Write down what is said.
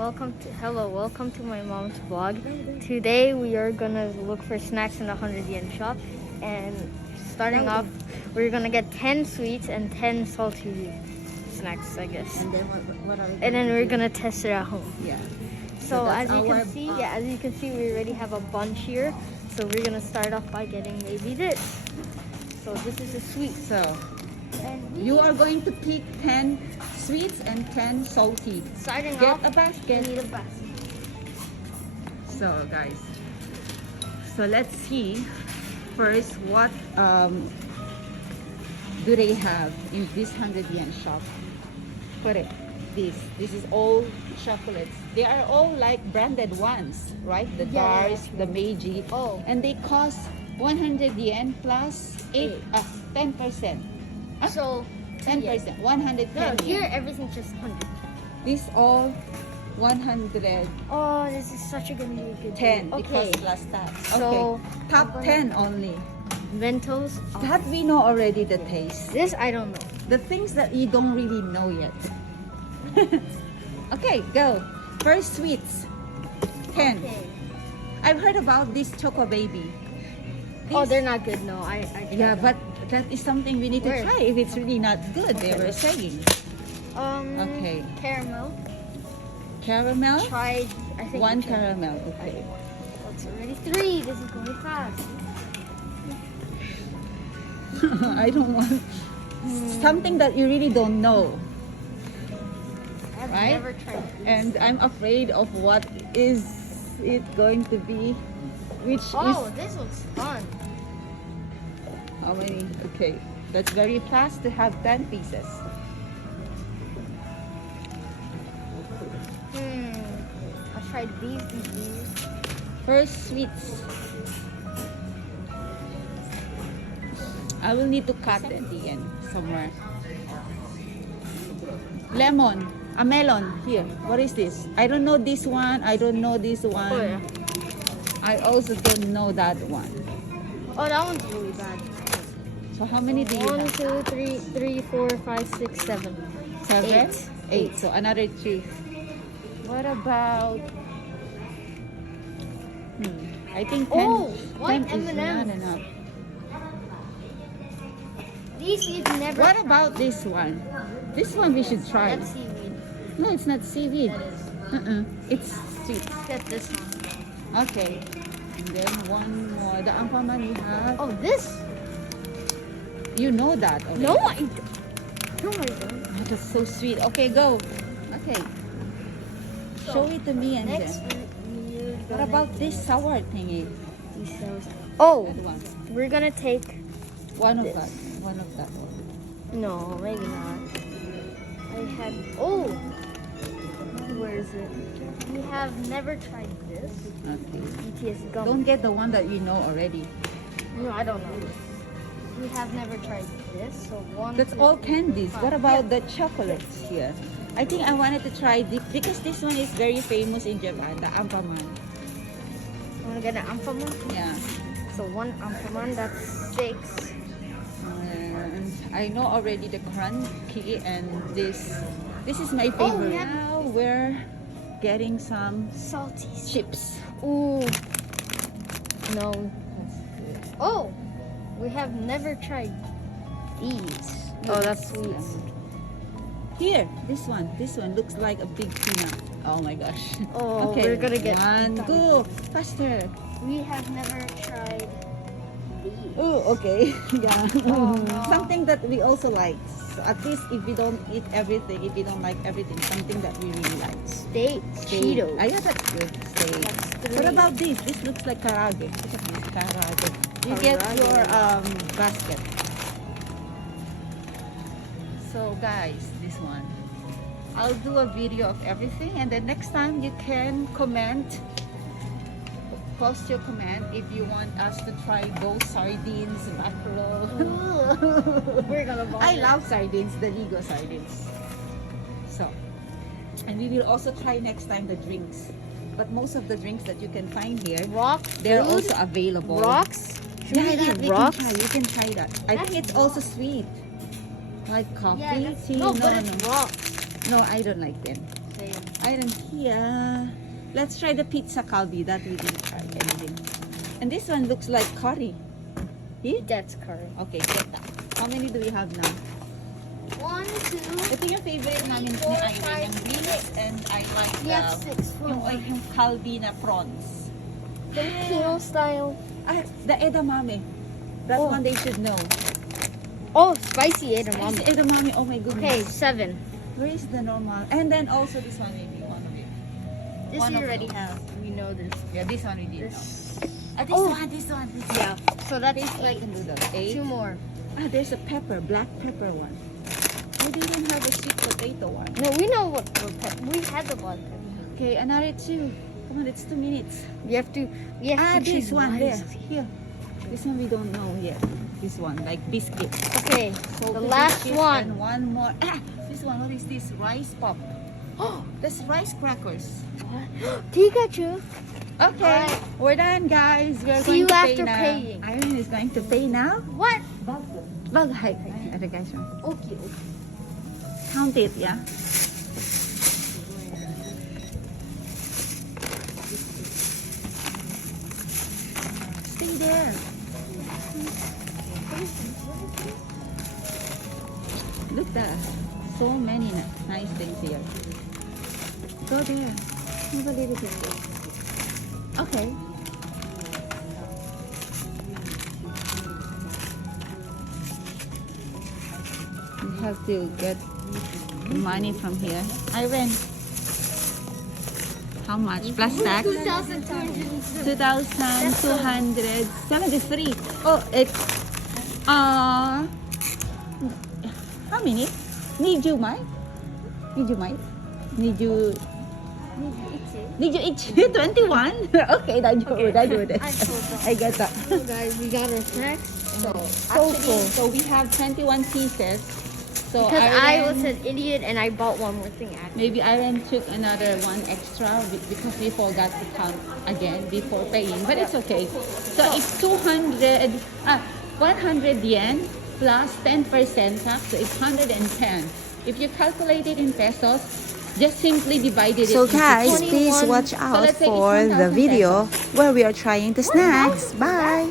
welcome to my mom's vlog. Today we are gonna look for snacks in the 100 yen shop, and starting off, we're gonna get 10 sweets and 10 salty snacks, I guess. And then what are we And then to we're do? gonna test it at home. Yeah. So that's as you can see, we already have a bunch here. So we're gonna start off by getting maybe this. So this is a sweet. So And you are going to pick 10 sweets and 10 salty. starting Get off, a we basket. need a basket. So guys, so let's see first what do they have in this 100 yen shop. Correct. This is all chocolates. They are all like branded ones, right? The Yeah, Dars, the Meiji. Oh. And they cost 100 yen plus 10%. So 10%. 110 no, here yen. everything's just 100. This all 110 Oh, this is such a good deal. because Okay. plus tax. So, Okay. Top I'm 10 only. Mentos. That we know already the taste. This I don't know. The things that you don't really know yet. Okay, go. First sweets. 10. Okay. I've heard about this Choco Baby. Oh, This- they're not good. No, I tried Yeah, that. but that is something we need to Where? try if it's really not good, they Okay, were let's saying. Okay. Caramel. Caramel? Tried. I think One we tried. caramel, okay. Oh, it's already 3. This is going fast. I don't want something that you really don't know. I've Right? never tried this. And I'm afraid of what is it going to be, which Oh, is this looks fun. how many? Okay, that's very fast to have 10 pieces. I tried these. First sweets. I will need to cut at the end somewhere. Lemon, a melon here. What is this? I don't know this one. I don't know this one. Oh, yeah. I also don't know that one. Oh, that one's really bad. So how many do you 1, have? 2, 3, 4, 5, 6, 7. 7? Eight. 8. So another 3. What about? I think 10. Oh, white 10 is not M&Ms. enough. These you've never What tried. about this one? This one we should try. That's seaweed. No, it's not seaweed. That is. It's sweet. Let's get this one. Okay. And then one more. The ampaman you have. Oh, this? You know that already. No, I don't. No, I don't. Oh, that's so sweet. Okay, go. Okay. Show it to me and Next, then. we're What gonna about this sour thingy? these cells. Oh, That one. we're gonna take. One of This. that. One of that one. No, maybe not. I had. Oh, where is it? We have never tried this. Okay. BTS gum. Don't get the one that you know already. No, I don't know. We have never tried this. So one. That's 2, all 3, candies. 4, What 5. about the chocolates here? I think I wanted to try this because this one is very famous in Japan, the ampaman. You wanna get an amphaman? Yeah. So one amphaman, that's 6. And I know already the crunchy and this is my Oh, favorite. yeah. Now we're getting some Salty. chips. Ooh. No. Oh, we have never tried these. Oh, that's sweet. Here, this one looks like a big peanut. Oh my gosh. Oh, we're gonna get one. Go faster. We have never tried these. Oh, okay. Yeah. Oh, no. Something that we also like. So at least if we don't eat everything, if we don't like everything, something that we really like. Steak. Steak. Cheetos. Ah, yeah, that's good. Steak. That's 3. What about this? This looks like karage. Look at this karage. You get Karage. your basket. So guys, this one. I'll do a video of everything, and then next time you can comment. Post your comment if you want us to try those sardines, mackerel. We're gonna buy I love sardines, the Ligo sardines. So, and we will also try next time the drinks. But most of the drinks that you can find here, rock. they're food, also available. rocks. Should Yeah, we that eat we rocks? can try. You can try that. I think That's it's also sweet. Like coffee, Yeah, that's, tea. no, but no, it's rocks. no, I don't like them. Same. item here. Let's try the pizza kalbi that we didn't try anything. And this one looks like curry. Yeah? That's curry. Okay, get that. How many do we have now? 1, 2. Ito yung favorite namin ni Four, Irene, five, yung wings, and I like We have 6. yung kalbi na prawns. Filipino style. Ah, the edamame. That Oh. one they should know. Oh, spicy edamame. It's edamame, oh my goodness. Okay, 7. Where is the normal? And then also this one maybe one of it. This One we of already those. have. We know this. Yeah, this one we did. This. This Oh. one, this one. Yeah. So that's Tastes like 8. noodles. 8. 2 more. Ah, there's a pepper, black pepper one. We didn't have a sweet potato one. No, we know what we had the blood pepper. Okay, another 2. Come on, it's 2 minutes. We have to This choose one there. wisely. Here. This one we don't know yet. This one, like biscuit. Okay, So the last biscuit one. And one more. Ah, this one, what is this? Rice pop. Oh, that's rice crackers. Pikachu. Okay, Alright. we're done, guys. We're See going you to after pay now. paying. Irene is going to pay now. What? Bag, hi. Ito guys. Okay. Count it, yeah. Stay there. Look there. So many nice things here. Go there. Have a little bit. Okay. We have to get money from here. Irene, how much? Plus tax? 2,273. Oh, it's how many? Need you mind? Need you mind? Need you each 21? Okay, that's good. I told them. I get that. So guys, we got our snacks. So full. so we have 21 pieces. So Because I Irene- was an idiot and I bought one more thing. Maybe Irene took another one extra because we forgot to count again before paying, but it's okay. So it's 100 yen plus 10% tax, so it's 110. If you calculate it in pesos, just simply divide it So into guys, 21. please watch So out let's say it's for the 1,000 video pesos. where we are trying the snacks. Bye!